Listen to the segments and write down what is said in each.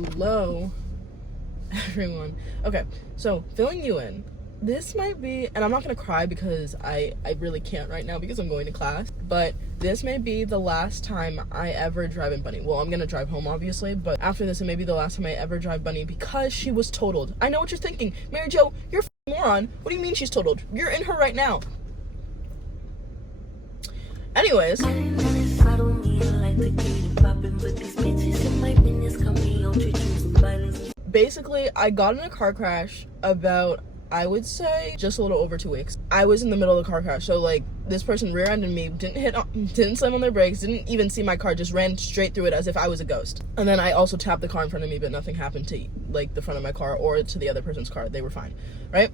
Hello, everyone. Okay, so filling you in. This might be, and I'm not gonna cry because I really can't right now because I'm going to class, but this may be the last time I ever drive in Bunny. Well, I'm gonna drive home obviously, but after this it may be the last time I ever drive Bunny because she was totaled. I know what you're thinking. Mariejo, you're a moron. What do you mean she's totaled? You're in her right now. Anyways. Basically, I got in a car crash about, I would say, just a little over 2 weeks. I was in the middle of the car crash, so like this person rear-ended me, didn't slam on their brakes, didn't even see my car, just ran straight through it as if I was a ghost. And then I also tapped the car in front of me, but nothing happened to like the front of my car or to the other person's car. They were fine, right?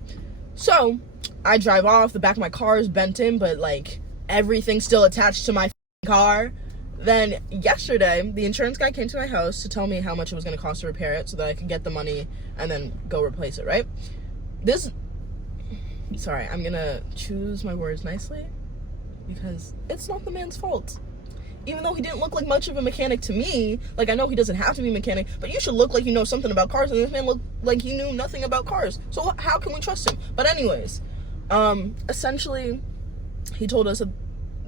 So I drive off, the back of my car is bent in, but like everything's still attached to my car. Then yesterday, the insurance guy came to my house to tell me how much it was going to cost to repair it so that I could get the money and then go replace it, right? Sorry, I'm going to choose my words nicely because it's not the man's fault. Even though he didn't look like much of a mechanic to me, like I know he doesn't have to be a mechanic, but you should look like you know something about cars, and this man looked like he knew nothing about cars. So how can we trust him? But anyways, essentially, he told us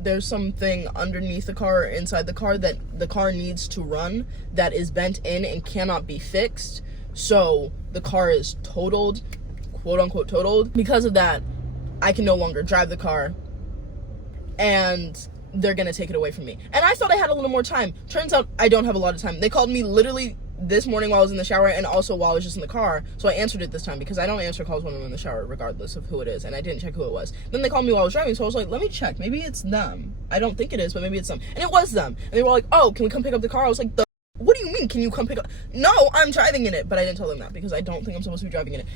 there's something underneath the car, inside the car, that the car needs to run that is bent in and cannot be fixed. So the car is totaled, quote unquote totaled. Because of that, I can no longer drive the car and they're gonna take it away from me. And I thought I had a little more time. Turns out I don't have a lot of time. They called me literally this morning while I was in the shower and also while I was just in the car. So I answered it this time because I don't answer calls when I'm in the shower regardless of who it is, and I didn't check who it was. Then they called me while I was driving, so I was like, let me check. Maybe it's them. I don't think it is, but maybe it's them. And it was them. And they were like, oh, can we come pick up the car? I was like, what do you mean, can you come pick up? No, I'm driving in it. But I didn't tell them that because I don't think I'm supposed to be driving in it.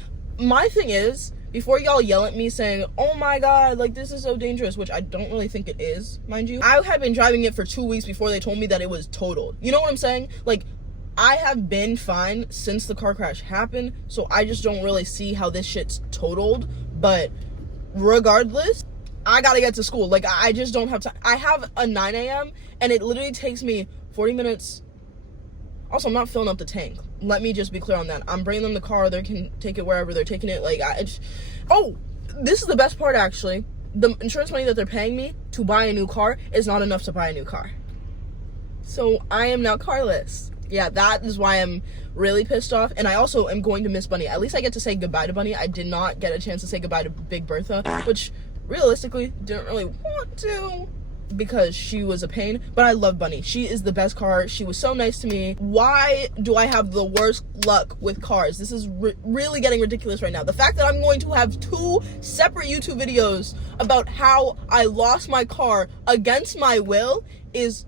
My thing is, before y'all yell at me saying, oh my god, like this is so dangerous, which I don't really think it is, mind you. I had been driving it for 2 weeks before they told me that it was totaled. You know what I'm saying? Like, I have been fine since the car crash happened, so I just don't really see how this shit's totaled. But regardless, I gotta get to school. Like, I just don't have time. I have a 9 a.m. and it literally takes me 40 minutes. Also, I'm not filling up the tank. Let me just be clear on that. I'm bringing them the car. They can take it wherever they're taking it. Like, oh, this is the best part, actually. The insurance money that they're paying me to buy a new car is not enough to buy a new car. So I am now carless. Yeah, that is why I'm really pissed off. And I also am going to miss Bunny. At least I get to say goodbye to Bunny. I did not get a chance to say goodbye to Big Bertha, which realistically didn't really want to because she was a pain. But I love Bunny. She is the best car. She was so nice to me. Why do I have the worst luck with cars? This is really getting ridiculous right now. The fact that I'm going to have 2 separate YouTube videos about how I lost my car against my will is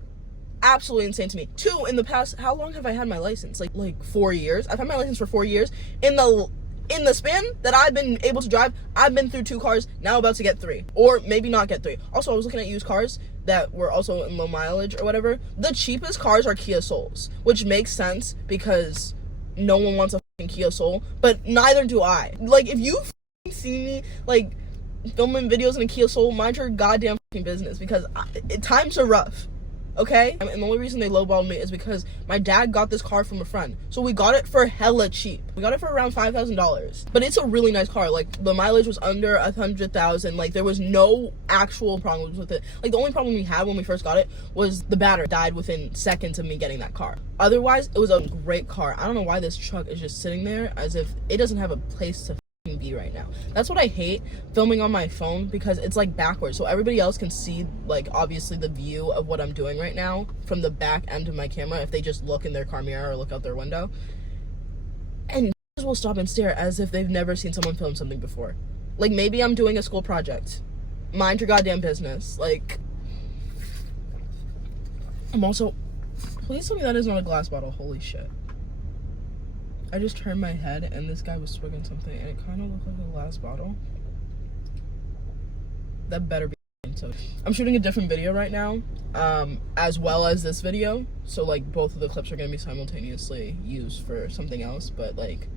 absolutely insane to me. 2 in the past, how long have I had my license? Like 4 years. I've had my license for 4 years. In the span that I've been able to drive, I've been through 2 cars, now about to get 3, or maybe not get 3. Also, I was looking at used cars that were also in low mileage or whatever. The cheapest cars are Kia Souls, which makes sense because no one wants a fucking Kia Soul, but neither do I. Like, if you see me like filming videos in a Kia Soul, mind your goddamn fucking business because times are rough. Okay? And the only reason they lowballed me is because my dad got this car from a friend. So we got it for hella cheap. We got it for around $5,000. But it's a really nice car. Like, the mileage was under 100,000. Like, there was no actual problems with it. Like, the only problem we had when we first got it was the battery died within seconds of me getting that car. Otherwise, it was a great car. I don't know why this truck is just sitting there as if it doesn't have a place to be right now. That's what I hate filming on my phone because it's like backwards, so everybody else can see like obviously the view of what I'm doing right now from the back end of my camera if they just look in their car mirror or look out their window, and will stop and stare as if they've never seen someone film something before. Like, maybe I'm doing a school project. Mind your goddamn business. Like, I'm also, please tell me that is not a glass bottle. Holy shit. I just turned my head and this guy was swigging something and it kind of looked like a glass bottle. That better be. So I'm shooting a different video right now, as well as this video. So like both of the clips are going to be simultaneously used for something else. But like,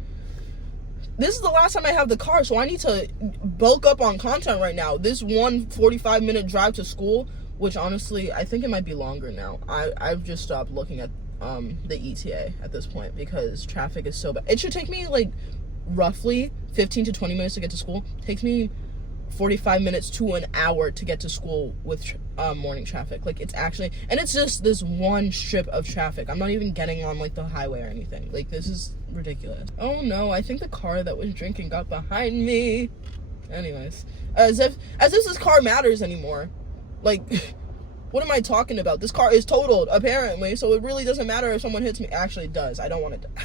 this is the last time I have the car, so I need to bulk up on content right now. This 45-minute drive to school, which honestly, I think it might be longer now. I've just stopped looking at the ETA at this point because traffic is so bad. It should take me like roughly 15 to 20 minutes to get to school. It takes me 45 minutes to an hour to get to school with morning traffic. Like, it's actually, and it's just this one strip of traffic. I'm not even getting on like the highway or anything. Like, this is ridiculous. Oh no, I think the car that was drinking got behind me. Anyways, as if this car matters anymore. Like, what am I talking about? This car is totaled apparently, so it really doesn't matter if someone hits me. Actually, it does. I don't want to die.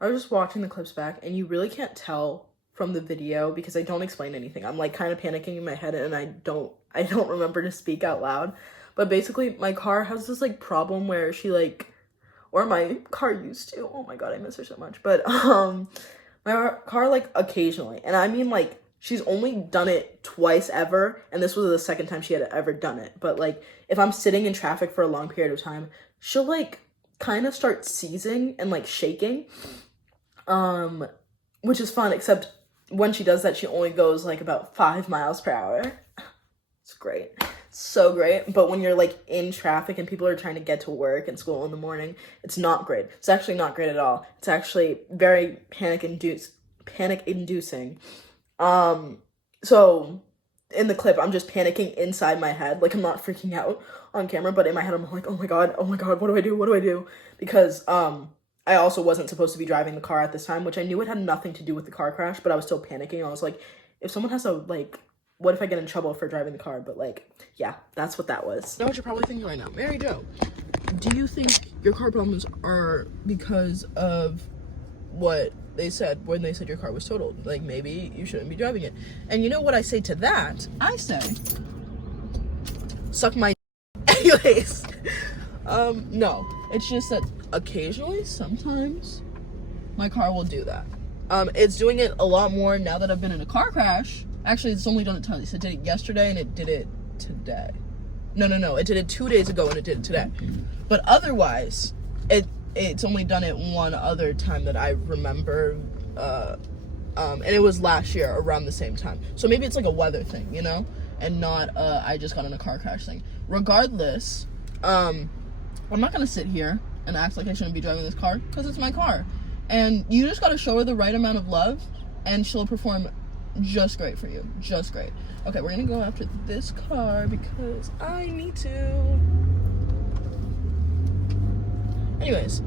I was just watching the clips back, and you really can't tell from the video because I don't explain anything. I'm like kind of panicking in my head, and I don't remember to speak out loud. But basically, my car has this like problem where she like, or my car used to. Oh my god, I miss her so much. But my car like occasionally, and I mean like she's only done it twice ever, and this was the second time she had ever done it. But like if I'm sitting in traffic for a long period of time, she'll like kind of start seizing and like shaking. Which is fun, except when she does that, she only goes like about 5 miles per hour. It's great. So great. But when you're like in traffic and people are trying to get to work and school in the morning, it's not great. It's actually not great at all. It's actually very panic inducing. So in the clip, I'm just panicking inside my head. Like, I'm not freaking out on camera, but in my head, I'm like, oh my god, what do I do? Because, I also wasn't supposed to be driving the car at this time, which I knew it had nothing to do with the car crash, but I was still panicking. I was like, if someone has to, like, what if I get in trouble for driving the car? But, like, yeah, that's what that was. Know what you're probably thinking right now. Mariejo, do you think your car problems are because of what they said when they said your car was totaled? Like, maybe you shouldn't be driving it. And you know what I say to that? I say, suck my anyways. No, it's just that occasionally, sometimes, my car will do that. It's doing it a lot more now that I've been in a car crash. Actually, it's only done it twice. It did it yesterday and it did it today. No, it did it 2 days ago and it did it today. But otherwise, it's only done it one other time that I remember, and it was last year around the same time. So maybe it's like a weather thing, you know, and not I just got in a car crash thing. Regardless, I'm not gonna sit here and act like I shouldn't be driving this car because it's my car, and you just gotta show her the right amount of love, and she'll perform just great for you, just great. Okay, we're gonna go after this car because I need to. Anyways,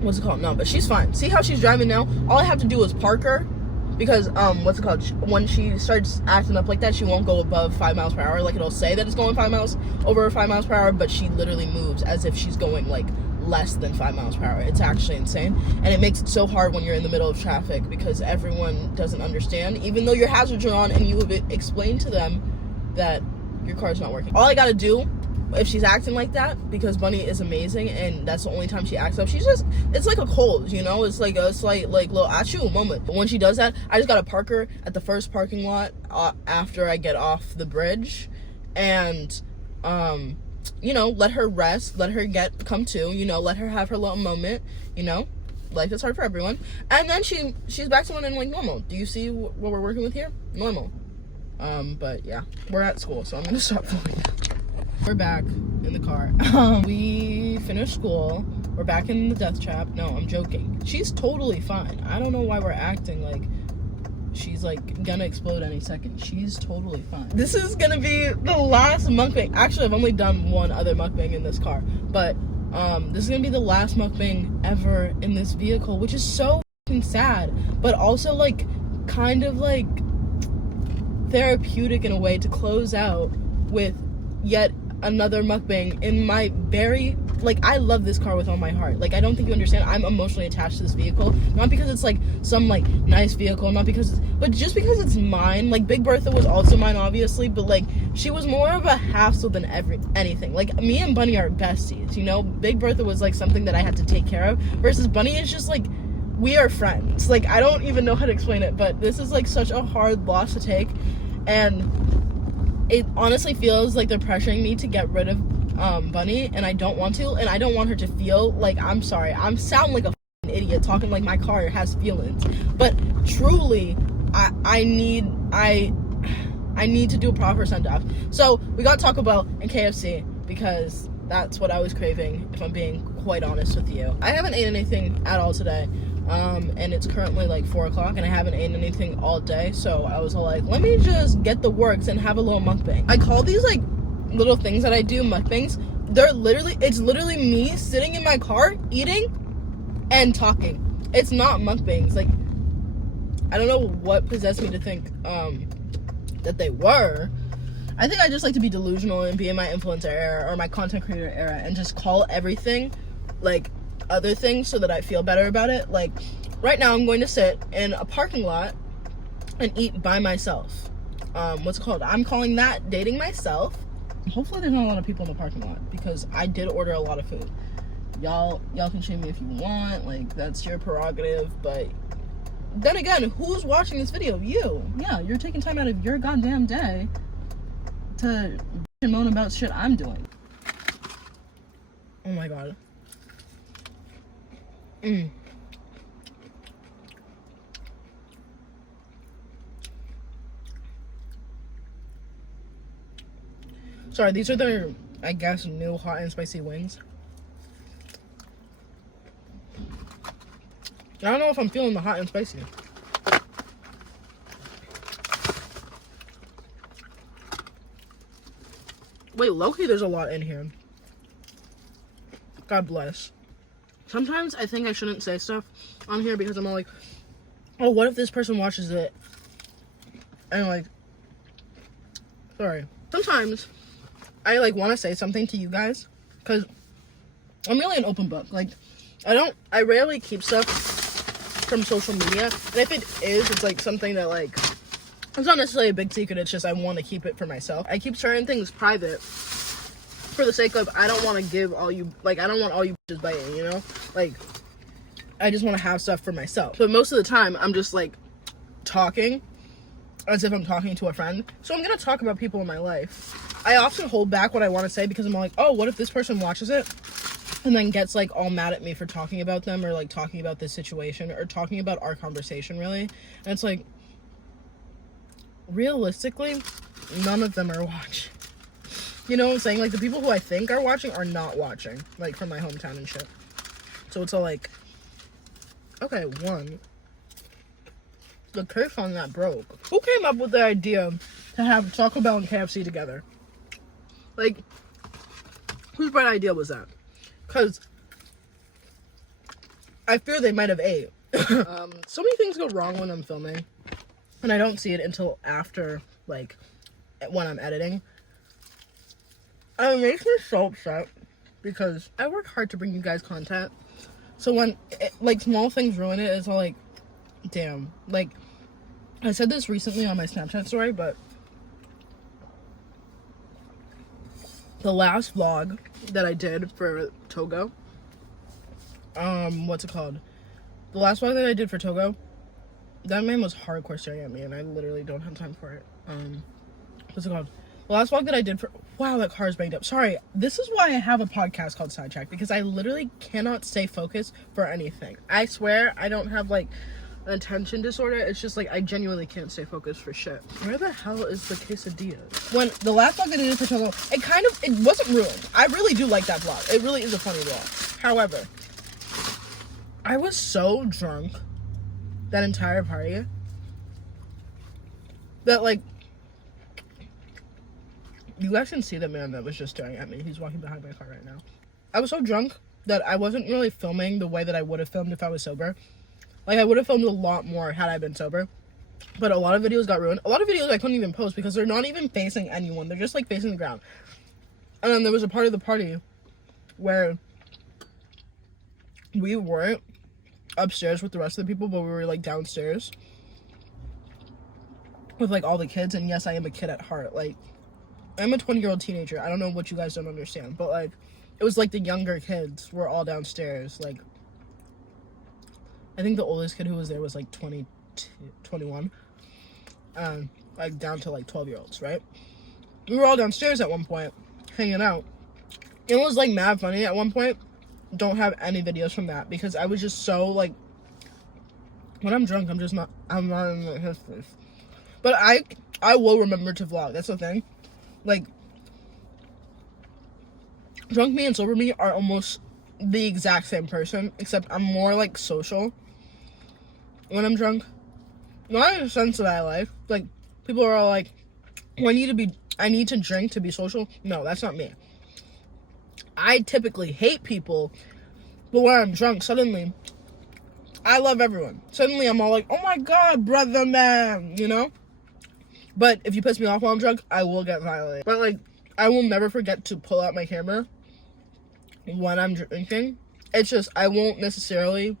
what's it called? No, but she's fine. See how she's driving now? All I have to do is park her because, what's it called? When she starts acting up like that, she won't go above 5 miles per hour. Like, it'll say that it's going over 5 miles per hour, but she literally moves as if she's going, like, less than 5 miles per hour. It's actually insane. And it makes it so hard when you're in the middle of traffic because everyone doesn't understand, even though your hazards are on and you have explained to them that your car's not working. All I gotta do, if she's acting like that, because Bunny is amazing and that's the only time she acts up, she's just, it's like a cold, you know, it's like a slight like little achoo moment. But when she does that, I just gotta park her at the first parking lot after I get off the bridge, and you know, let her rest, let her come to, you know, let her have her little moment, you know, life is hard for everyone, and then she's back to running like normal. Do you see what we're working with here? Normal. But yeah, we're at school, so I'm gonna stop filming now. We're back in the car. We finished school. We're back in the death trap. No, I'm joking. She's totally fine. I don't know why we're acting like she's like gonna explode any second. She's totally fine. This is gonna be the last mukbang. Actually, I've only done one other mukbang in this car, but this is gonna be the last mukbang ever in this vehicle, which is so fucking sad, but also like kind of like therapeutic in a way to close out with yet another mukbang in my very, like, I love this car with all my heart. Like, I don't think you understand, I'm emotionally attached to this vehicle, not because it's like some like nice vehicle, not because but just because it's mine. Like, Big Bertha was also mine, obviously, but like she was more of a hassle than anything. Like, me and Bunny are besties, you know. Big Bertha was like something that I had to take care of, versus Bunny is just like, we are friends. Like, I don't even know how to explain it, but this is like such a hard loss to take, and it honestly feels like they're pressuring me to get rid of Bunny, and I don't want to, and I don't want her to feel like, I'm sorry, I'm sound like a idiot talking like my car has feelings, but truly, I need to do a proper send-off. So we got Taco Bell and KFC because That's what I was craving, if I'm being quite honest with you. I haven't ate anything at all today. And it's currently like 4 o'clock and I haven't eaten anything all day. So I was all like, let me just get the works and have a little mukbang. I call these like little things that I do mukbangs. It's literally me sitting in my car eating and talking. It's not mukbangs. Like, I don't know what possessed me to think that they were. I think I just like to be delusional and be in my influencer era or my content creator era and just call everything like other things so that I feel better about it. Like, right now I'm going to sit in a parking lot and eat by myself. What's it called? I'm calling that dating myself. Hopefully there's not a lot of people in the parking lot because I did order a lot of food. Y'all can shame me if you want, like, that's your prerogative, but then again, who's watching this video? You. Yeah, you're taking time out of your goddamn day to moan about shit I'm doing. Oh my god. Sorry, these are their, I guess, new hot and spicy wings. I don't know if I'm feeling the hot and spicy. Wait, low-key, there's a lot in here. God bless. Sometimes I think I shouldn't say stuff on here because I'm all like, oh, what if this person watches it? And like, sorry. Sometimes I like want to say something to you guys because I'm really an open book. Like, I rarely keep stuff from social media. And if it is, it's like something that like, it's not necessarily a big secret. It's just I want to keep it for myself. I keep certain things private for the sake of I don't want to give all you, like, I don't want all you bitches biting, you know? Like, I just want to have stuff for myself. But most of the time, I'm just like talking as if I'm talking to a friend. So I'm gonna talk about people in my life. I often hold back what I want to say because I'm like, oh, what if this person watches it and then gets like all mad at me for talking about them or like talking about this situation or talking about our conversation, really? And it's like, realistically, none of them are watching. You know what I'm saying? Like, the people who I think are watching are not watching, like, from my hometown and shit. So it's all like, okay, one, the curse on that broke. Who came up with the idea to have Taco Bell and KFC together? Like, whose bright idea was that? Because I fear they might have ate. So many things go wrong when I'm filming. And I don't see it until after, like, when I'm editing. It makes me so upset because I work hard to bring you guys content. So when, like, small things ruin it, it's all like, damn. Like, I said this recently on my Snapchat story, but the last vlog that I did for Togo, what's it called? The last vlog that I did for Togo, that man was hardcore staring at me, and I literally don't have time for it. What's it called? The last vlog that I did for... Wow, that car's banged up. Sorry, this is why I have a podcast called Sidetrack, because I literally cannot stay focused for anything. I swear I don't have, like, an attention disorder. It's just, like, I genuinely can't stay focused for shit. Where the hell is the quesadilla? When the last vlog that I did for Togo, it wasn't ruined. I really do like that vlog. It really is a funny vlog. However, I was so drunk that entire party that, like, you guys can see the man that was just staring at me. He's walking behind my car right now. I was so drunk that I wasn't really filming the way that I would have filmed if I was sober. Like, I would have filmed a lot more had I been sober. But a lot of videos got ruined. A lot of videos I couldn't even post because they're not even facing anyone. They're just, like, facing the ground. And then there was a part of the party where we weren't upstairs with the rest of the people, but we were, like, downstairs with, like, all the kids. And yes, I am a kid at heart. Like, I'm a 20-year-old teenager. I don't know what you guys don't understand, but, like, it was, like, the younger kids were all downstairs. Like, I think the oldest kid who was there was, like, 22, 21. Like, down to, like, 12-year-olds, right? We were all downstairs at one point, hanging out. It was, like, mad funny at one point. Don't have any videos from that, because I was just so, like, when I'm drunk, I'm not in the headspace. But I will remember to vlog. That's the thing. Like, drunk me and sober me are almost the exact same person, except I'm more like social when I'm drunk. Not in a sense that I like people are all like, well, I need to drink to be social. No, that's not me. I typically hate people, but when I'm drunk, suddenly I love everyone. Suddenly I'm all like, oh my god, brother man, you know? But if you piss me off while I'm drunk, I will get violent. But like, I will never forget to pull out my camera when I'm drinking. It's just, I won't necessarily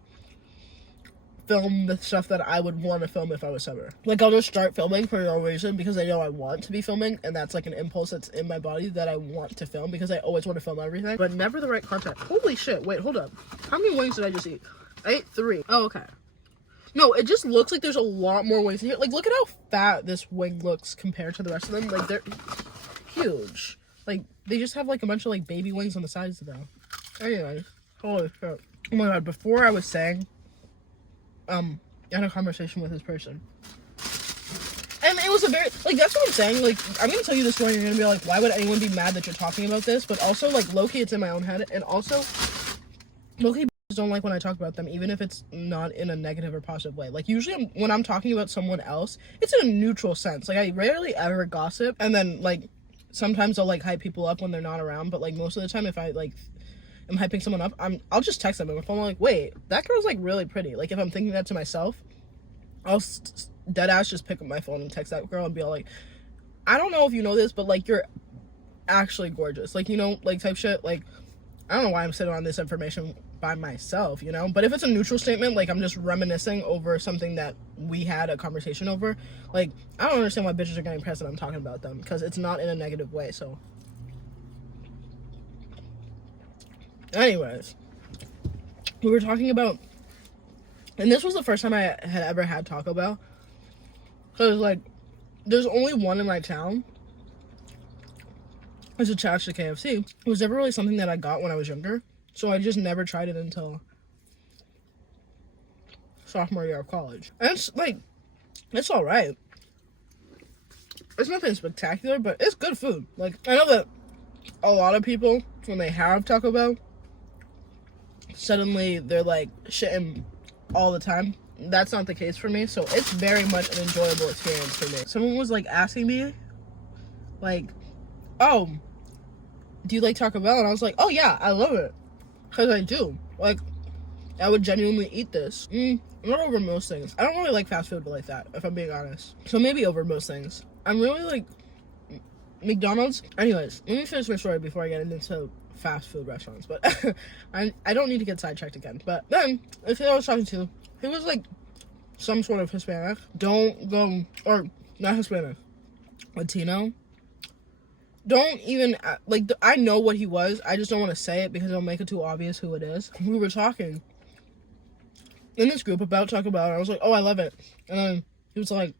film the stuff that I would want to film if I was sober. Like, I'll just start filming for no reason because I know I want to be filming, and that's like an impulse that's in my body that I want to film because I always want to film everything, but never the right content. Holy shit, wait, hold up. How many wings did I just eat? I ate 3. Oh, okay. No, it just looks like there's a lot more wings in here. Like, look at how fat this wing looks compared to the rest of them. Like, they're huge. Like, they just have like a bunch of like baby wings on the sides though. Anyways, holy shit. Oh my god, before I was saying, I had a conversation with this person. And it was a very, like, that's what I'm saying. Like, I'm gonna tell you this story and you're gonna be like, why would anyone be mad that you're talking about this? But also, like, low-key, it's in my own head. And also, low-key don't like when I talk about them, even if it's not in a negative or positive way. Like, usually when I'm talking about someone else, it's in a neutral sense. Like, I rarely ever gossip. And then, like, sometimes I'll, like, hype people up when they're not around. But, like, most of the time, if I, like, I'm hyping someone up, I'll just text them. And if I'm like, wait, that girl's like really pretty. Like, if I'm thinking that to myself, I'll dead ass just pick up my phone and text that girl and be all like, I don't know if you know this, but like, you're actually gorgeous. Like, you know, like, type shit. Like, I don't know why I'm sitting on this information by myself, you know? But if it's a neutral statement, like, I'm just reminiscing over something that we had a conversation over, like, I don't understand why bitches are getting pressed that I'm talking about them, because it's not in a negative way. So anyways, we were talking about, and this was the first time I had ever had Taco Bell, because, like, there's only one in my town. It's attached to KFC. It was never really something that I got when I was younger, so I just never tried it until sophomore year of college. And it's, like, it's alright. It's nothing spectacular, but it's good food. Like, I know that a lot of people, when they have Taco Bell, suddenly they're like shitting all the time. That's not the case for me, so it's very much an enjoyable experience for me. Someone was like asking me, like, oh, do you like Taco Bell? And I was like, oh yeah, I love it, because I do. Like, I would genuinely eat this. Not over most things. I don't really like fast food like that, if I'm being honest. So maybe over most things. I'm really like McDonald's. Anyways, let me finish my story before I get into fast food restaurants, but I don't need to get sidetracked again. But then, the kid I was talking to, he was like some sort of Hispanic. Don't go, or not Hispanic, Latino. Don't even, like, I know what he was, I just don't want to say it because it'll make it too obvious who it is. We were talking in this group about Taco Bell, and I was like, oh, I love it. And then he was like,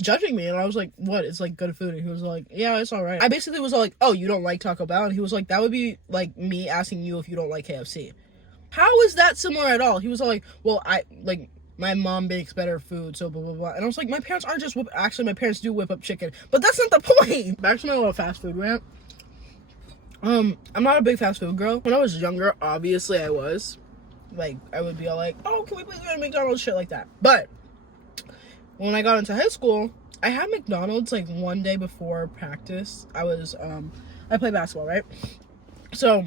judging me, and I was like, what? It's like good food. And he was like, yeah, it's all right. I basically was all like, oh, you don't like Taco Bell? And he was like, that would be like me asking you if you don't like KFC. How is that similar at all? He was all like, well, my mom bakes better food, so blah blah blah. And I was like, my parents aren't just actually, my parents do whip up chicken, but that's not the point. Back to my little fast food rant. I'm not a big fast food girl. When I was younger, obviously I was. Like, I would be all like, oh, can we please go to McDonald's, shit like that. But when I got into high school, I had McDonald's like one day before practice. I play basketball, right? So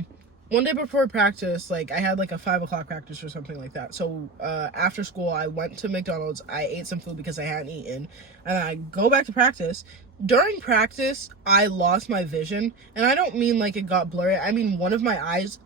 one day before practice, like, I had like a 5 o'clock practice or something like that. So after school, I went to McDonald's. I ate some food because I hadn't eaten, and I go back to practice. During practice, I lost my vision, and I don't mean like it got blurry. I mean, one of my eyes,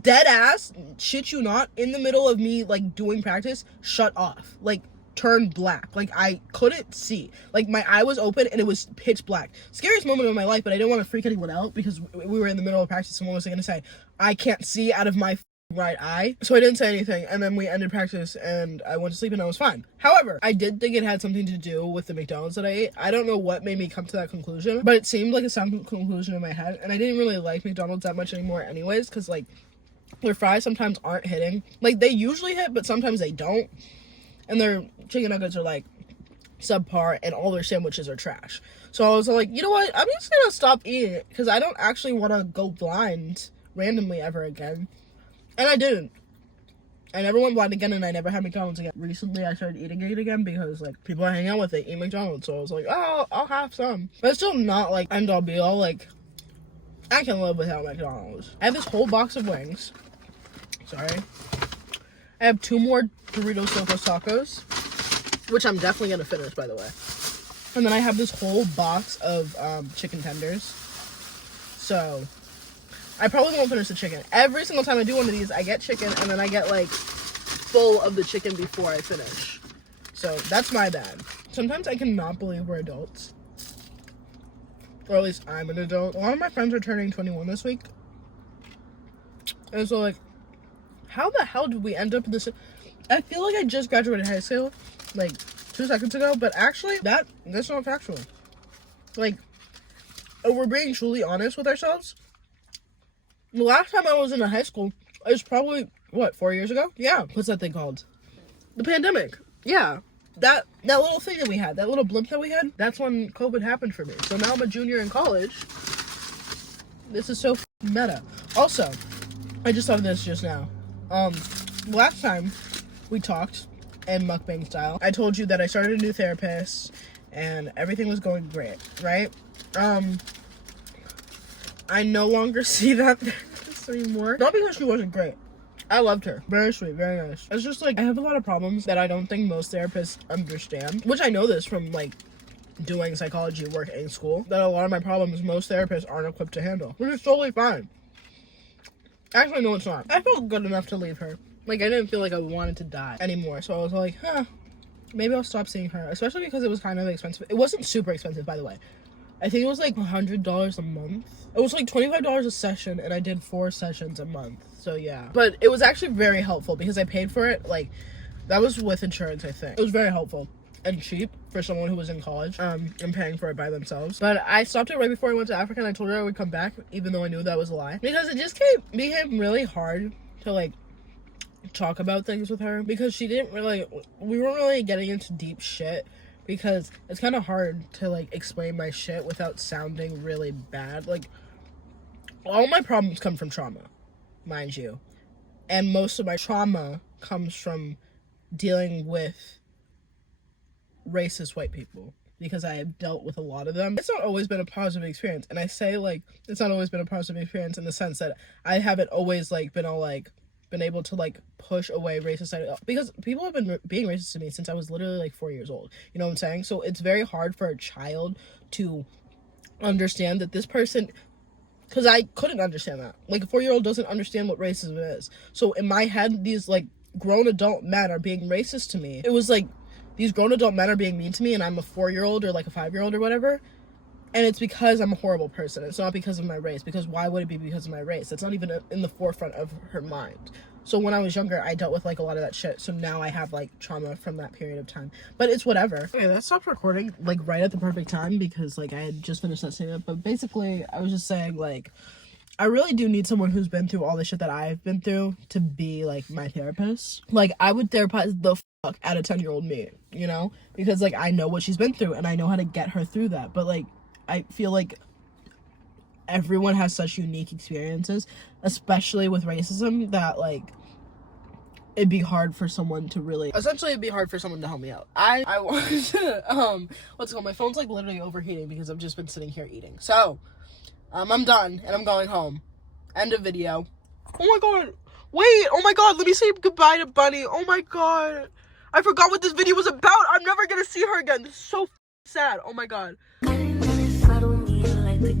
dead ass, shit you not, in the middle of me like doing practice, shut off, like turned black. Like, I couldn't see. Like, my eye was open and it was pitch black. Scariest moment of my life, but I didn't want to freak anyone out because we were in the middle of practice. Someone was going to say, I can't see out of my right eye. So I didn't say anything, and then we ended practice and I went to sleep and I was fine. However, I did think it had something to do with the McDonald's that I ate. I don't know what made me come to that conclusion, but it seemed like a sound conclusion in my head, and I didn't really like McDonald's that much anymore anyways, because like their fries sometimes aren't hitting. Like, they usually hit, but sometimes they don't. And their chicken nuggets are like subpar, and all their sandwiches are trash. So I was like, you know what? I'm just gonna stop eating it because I don't actually want to go blind randomly ever again. And I didn't. I never went blind again, and I never had McDonald's again. Recently, I started eating it again because, like, people I hang out with, they eat McDonald's. So I was like, oh, I'll have some. But it's still not, like, end-all be-all. Like, I can live without McDonald's. I have this whole box of wings. Sorry. I have 2 more Doritos Locos Tacos, which I'm definitely going to finish, by the way. And then I have this whole box of chicken tenders. So I probably won't finish the chicken. Every single time I do one of these, I get chicken, and then I get, like, full of the chicken before I finish. So that's my bad. Sometimes I cannot believe we're adults. Or at least I'm an adult. A lot of my friends are turning 21 this week. And so, like, how the hell did we end up in this? I feel like I just graduated high school, like, 2 seconds ago. But actually, that's not factual. Like, if we're being truly honest with ourselves, the last time I was in a high school, it was probably, 4 years ago? Yeah. What's that thing called? The pandemic. Yeah. That little thing that we had, that little blimp that we had, that's when COVID happened for me. So now I'm a junior in college. This is so meta. Also, I just thought of this just now. Last time we talked in mukbang style, I told you that I started a new therapist and everything was going great, right? I no longer see that therapist anymore. Not because she wasn't great. I loved her. Very sweet, very nice. It's just like, I have a lot of problems that I don't think most therapists understand, which I know this from, like, doing psychology work in school, that a lot of my problems most therapists aren't equipped to handle, which is totally fine. Actually, no, it's not. I felt good enough to leave her. Like, I didn't feel like I wanted to die anymore, so I was like, maybe I'll stop seeing her, especially because it was kind of expensive. It wasn't super expensive, by the way. I think it was like $100 a month. It was like $25 a session, and I did 4 sessions a month. So yeah. But it was actually very helpful because I paid for it. Like, that was with insurance, I think. It was very helpful and cheap for someone who was in college and paying for it by themselves. But I stopped it right before I went to Africa, and I told her I would come back, even though I knew that was a lie. Because it just became really hard to, like, talk about things with her. Because we weren't really getting into deep shit. Because it's kind of hard to, like, explain my shit without sounding really bad. Like, all my problems come from trauma, mind you. And most of my trauma comes from dealing with racist white people. Because I have dealt with a lot of them. It's not always been a positive experience. And I say, like, it's not always been a positive experience in the sense that I haven't always, like, been able to, like, push away racist ideas, because people have been being racist to me since I was literally, like, 4 years old. You know what I'm saying? So it's very hard for a child to understand that this person, because I couldn't understand that. Like, a 4-year-old doesn't understand what racism is. So in my head, these, like, grown adult men are being racist to me. It was like, these grown adult men are being mean to me, and I'm a 4-year-old or, like, a 5-year-old or whatever. And it's because I'm a horrible person. It's not because of my race. Because why would it be because of my race? That's not even in the forefront of her mind. So when I was younger, I dealt with, like, a lot of that shit. So now I have, like, trauma from that period of time. But it's whatever. Okay, that stopped recording, like, right at the perfect time. Because, like, I had just finished that statement. But basically, I was just saying, like, I really do need someone who's been through all the shit that I've been through to be, like, my therapist. Like, I would therapize the fuck out of 10-year-old me, you know? Because, like, I know what she's been through. And I know how to get her through that. But, like, I feel like everyone has such unique experiences, especially with racism, that, like, it'd be hard for someone to really, essentially it'd be hard for someone to help me out. I wanted to, what's it called? My phone's, like, literally overheating because I've just been sitting here eating. So, I'm done and I'm going home. End of video. Oh my god. Wait, oh my god, let me say goodbye to Bunny. Oh my god. I forgot what this video was about. I'm never gonna see her again. This is so sad. Oh my god. Follow me like the